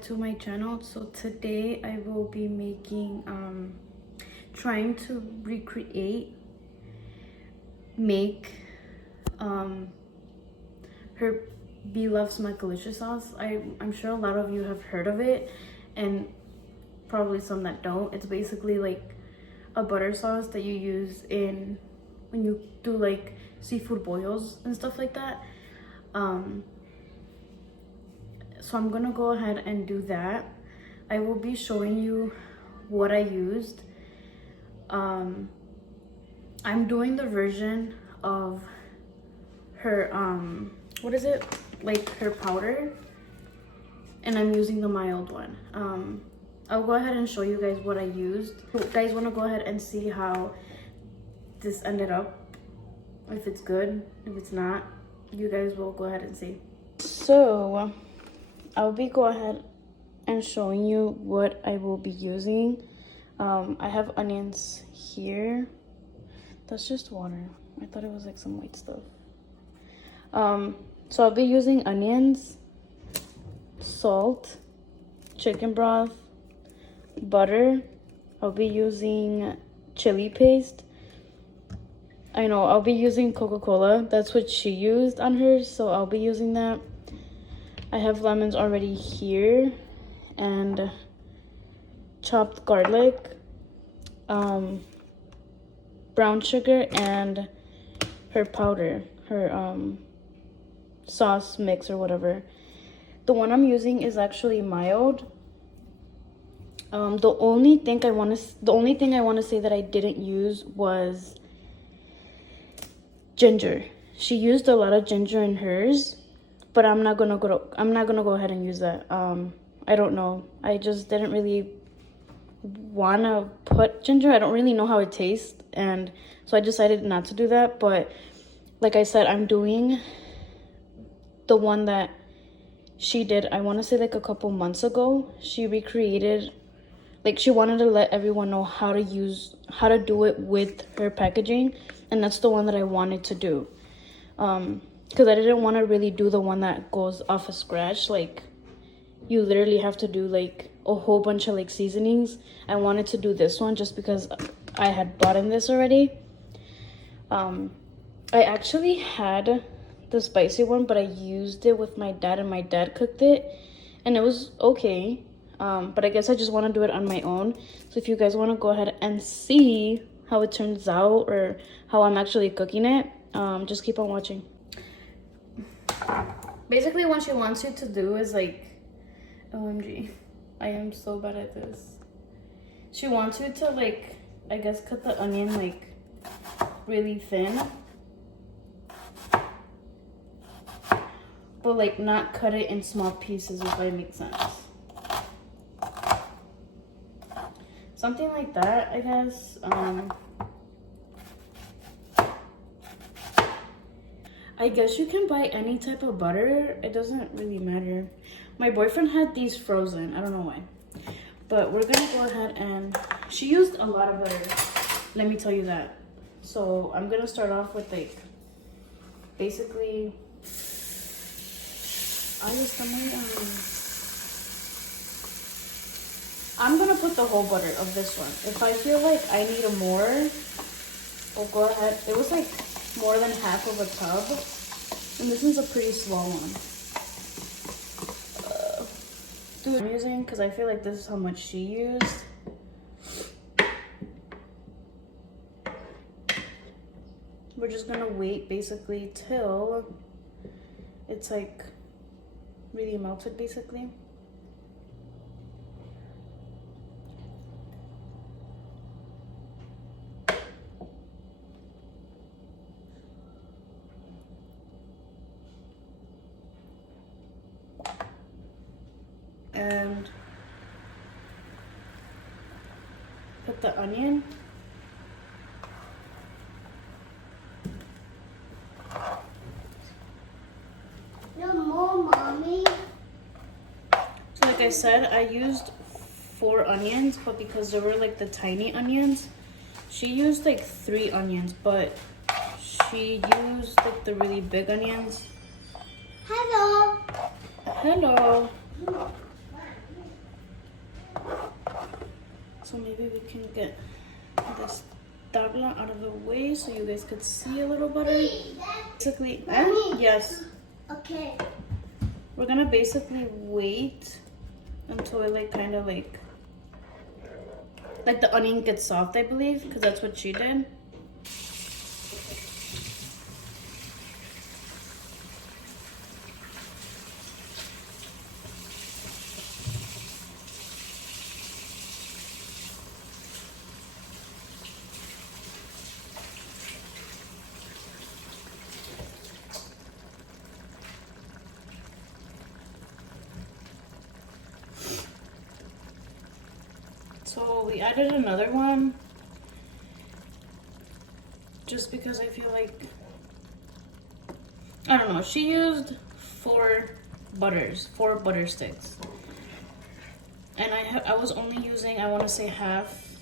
back to my channel. So today I will be making trying to make her beloved Smackalicious sauce. I'm sure a lot of you have heard of it, and probably some that don't. It's basically like a butter sauce that you use in when you do like seafood boils and stuff like that. So I'm gonna go ahead and do that. I will be showing you what I used. I'm doing the version of her what is it, like her powder, and I'm using the mild one. I'll go ahead and show you guys what I used. If you guys want to go ahead and see how this ended up, if it's good, if it's not, you guys will go ahead and see. So I'll be go ahead and showing you what I will be using. I have onions here. That's just water. I thought it was like some white stuff. So I'll be using onions, salt, chicken broth, butter. I'll be using chili paste. I know I'll be using Coca-Cola. That's what she used on hers, so I'll be using that. I have lemons already here, and chopped garlic, brown sugar, and her powder, her sauce mix or whatever. The one I'm using is actually mild. The only thing I want to say that I didn't use was ginger. She used a lot of ginger in hers, but I'm not gonna go ahead and use that. I don't know. I just didn't really want to put ginger. I don't really know how it tastes, and so I decided not to do that. But like I said, I'm doing the one that she did, I want to say like a couple months ago. She recreated, like she wanted to let everyone know how to do it with her packaging, and that's the one that I wanted to do. Because I didn't want to really do the one that goes off of scratch. Like you literally have to do like a whole bunch of like seasonings. I wanted to do this one just because I had bought in this already. I actually had the spicy one, but I used it with my dad, and my dad cooked it, and it was okay. But I guess I just want to do it on my own. So if you guys want to go ahead and see how it turns out, or how I'm actually cooking it, just keep on watching. Basically what she wants you to do is like, OMG, I am so bad at this. She wants you to like, I guess, cut the onion like really thin, but like not cut it in small pieces, if that makes sense. Something like that, I guess. I guess you can buy any type of butter. It doesn't really matter. My boyfriend had these frozen. I don't know why. But we're gonna go ahead and... She used a lot of butter. Let me tell you that. So I'm gonna start off with like... Basically... I'm gonna put the whole butter of this one. If I feel like I need a more, I'll go ahead. It was like more than half of a tub, and this is a pretty small one. I'm using, because I feel like this is how much she used. We're just gonna wait basically till it's like really melted basically. And put the onion. No more, Mommy. So like I said, I used 4 onions, but because they were like the tiny onions, she used like 3 onions, but she used like the really big onions. Hello. Hello. So maybe we can get this tabla out of the way so you guys could see a little better. Basically, yes. Okay. We're gonna basically wait until it like kind of like the onion gets soft, I believe, because that's what she did. So we added another one just because I feel like, I don't know, she used 4 butter sticks. And I was only using, I want to say half.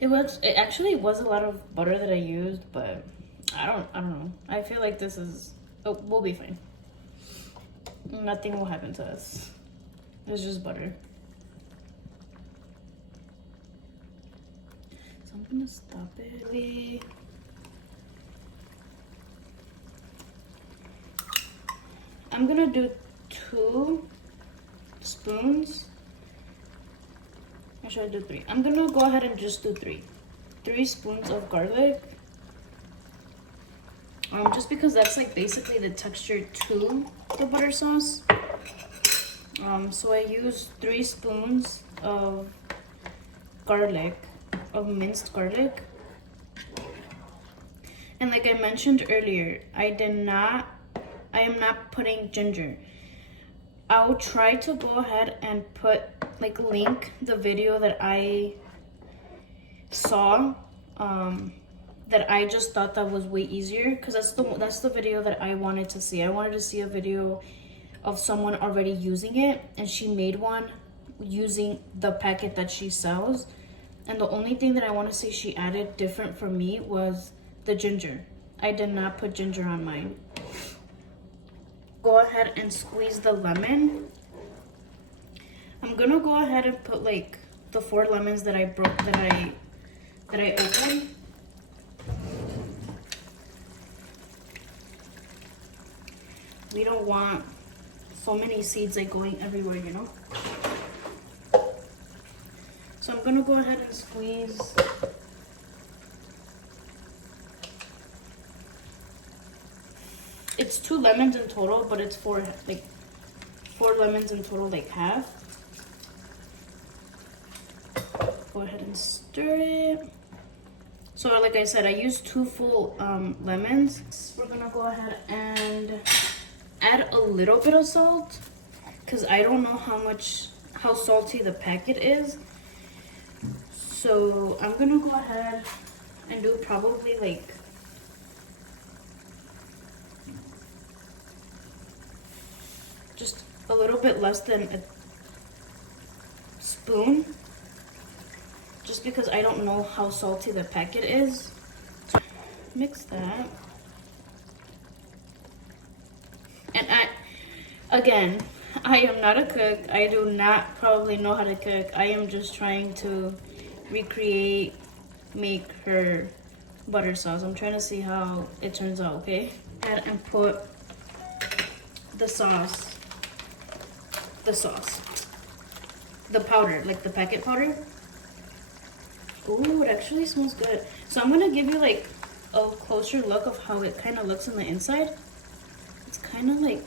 It actually was a lot of butter that I used, but I don't know. I feel like this is, we'll be fine. Nothing will happen to us. It's just butter. So I'm gonna stop it. I'm gonna do 2 spoons. Or should I do 3? I'm gonna go ahead and just do 3. 3 spoons of garlic. Just because that's like basically the texture to the butter sauce. So I used 3 spoons of garlic, of minced garlic. And like I mentioned earlier, I am not putting ginger. I'll try to go ahead and link the video that I saw, that I just thought that was way easier, because that's the video that I wanted to see. I wanted to see a video of someone already using it, and she made one using the packet that she sells. And the only thing that I want to say she added different from me was the ginger. I did not put ginger on mine. Go ahead and squeeze the lemon. I'm gonna go ahead and put like the 4 lemons that I opened. We don't want so many seeds like going everywhere, you know? So I'm gonna go ahead and squeeze. It's 2 lemons in total, but it's 4 lemons in total, like half. Go ahead and stir it. So like I said, I used 2 full lemons. We're gonna go ahead and add a little bit of salt, because I don't know how salty the packet is. So I'm gonna go ahead and do probably like just a little bit less than a spoon, just because I don't know how salty the packet is. So mix that. And I am not a cook. I do not probably know how to cook. I am just trying to make her butter sauce. I'm trying to see how it turns out, okay? And put the sauce, the powder, like the packet powder. Ooh, it actually smells good. So I'm gonna give you like a closer look of how it kind of looks on the inside. It's kind of like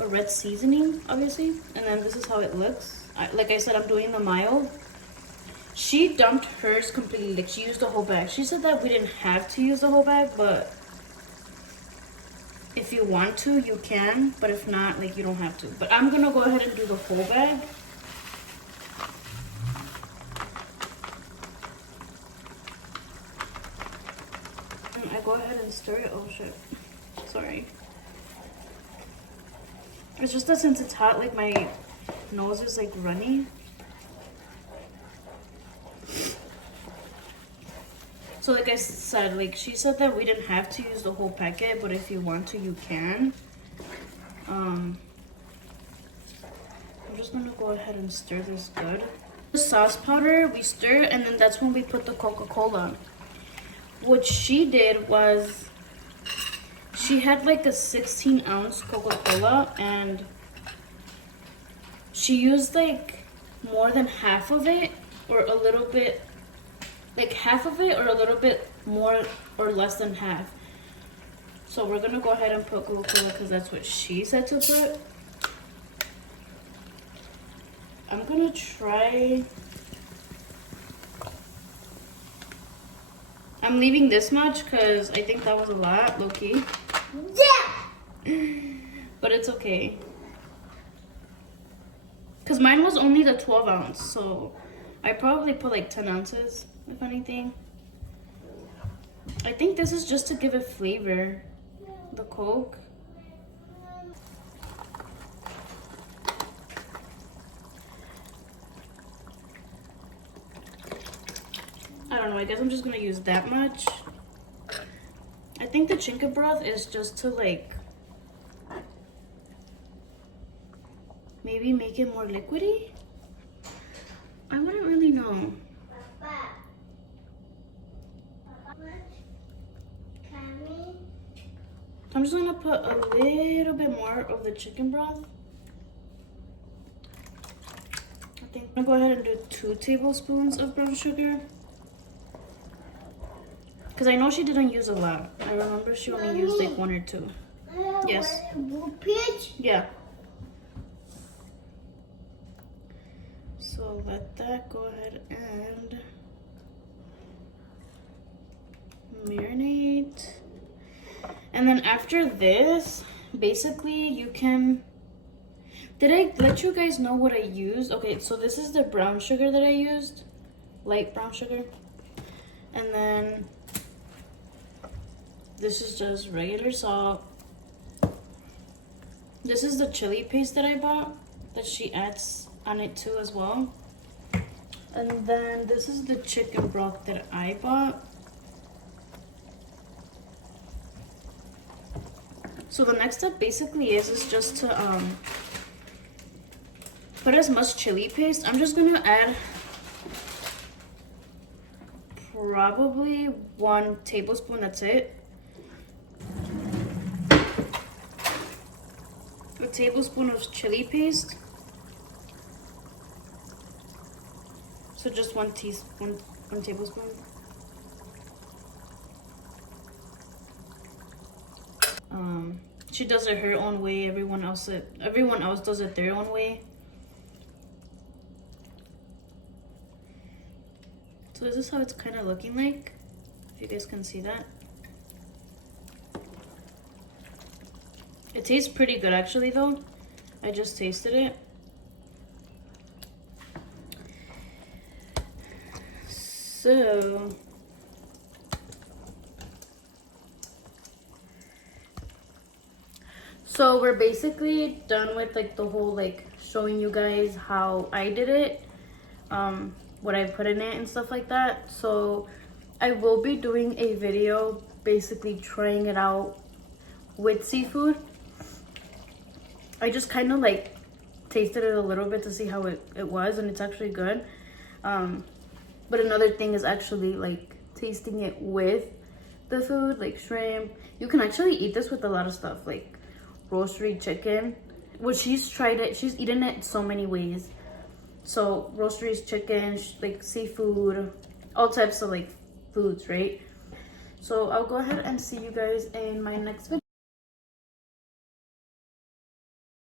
a red seasoning, obviously, and then this is how it looks. Like I said, I'm doing the mild. She dumped hers completely, like she used the whole bag. She said that we didn't have to use the whole bag, but if you want to, you can, but if not, like you don't have to. But I'm gonna go ahead and do the whole bag. And I go ahead and stir it. Oh shit, sorry. It's just that since it's hot, like my nose is like runny. So like I said, like she said that we didn't have to use the whole packet, but if you want to, you can. I'm just gonna go ahead and stir this good. The sauce powder, we stir, and then that's when we put the Coca-Cola. What she did was she had like a 16-ounce Coca-Cola, and she used like more than half of it, or a little bit, like half of it, or a little bit more or less than half. So we're gonna go ahead and put Coca-Cola because that's what she said to put. I'm gonna try. I'm leaving this much because I think that was a lot, low-key. Yeah. But it's okay. Because mine was only the 12-ounce, so I probably put like 10 ounces, if anything. I think this is just to give it flavor, the Coke. I don't know, I guess I'm just gonna use that much. I think the chicken broth is just to like, maybe make it more liquidy? I wouldn't really know. I'm just gonna put a little bit more of the chicken broth. I think I'm gonna go ahead and do 2 tablespoons of brown sugar. Because I know she didn't use a lot. I remember she only used like 1 or 2. Yes. Yeah. So let that go ahead and marinate. And then after this, basically you can... Did I let you guys know what I used? Okay, so this is the brown sugar that I used. Light brown sugar. And then this is just regular salt. This is the chili paste that I bought that she adds on it too as well. And then this is the chicken broth that I bought. So the next step basically is just to put as much chili paste. I'm just gonna add probably 1 tablespoon, that's it. A tablespoon of chili paste. So just 1 tablespoon. She does it her own way. Everyone else does it their own way. So this is how it's kind of looking like. If you guys can see that. It tastes pretty good actually though. I just tasted it. So we're basically done with like the whole like showing you guys how I did it, what I put in it and stuff like that. So I will be doing a video basically trying it out with seafood. I just kind of like tasted it a little bit to see how it was, and it's actually good. But another thing is actually like tasting it with the food, like shrimp. You can actually eat this with a lot of stuff, like roastery chicken. Well, she's tried it, she's eaten it so many ways. So roastery chicken, like seafood, all types of like foods, right? So I'll go ahead and see you guys in my next video.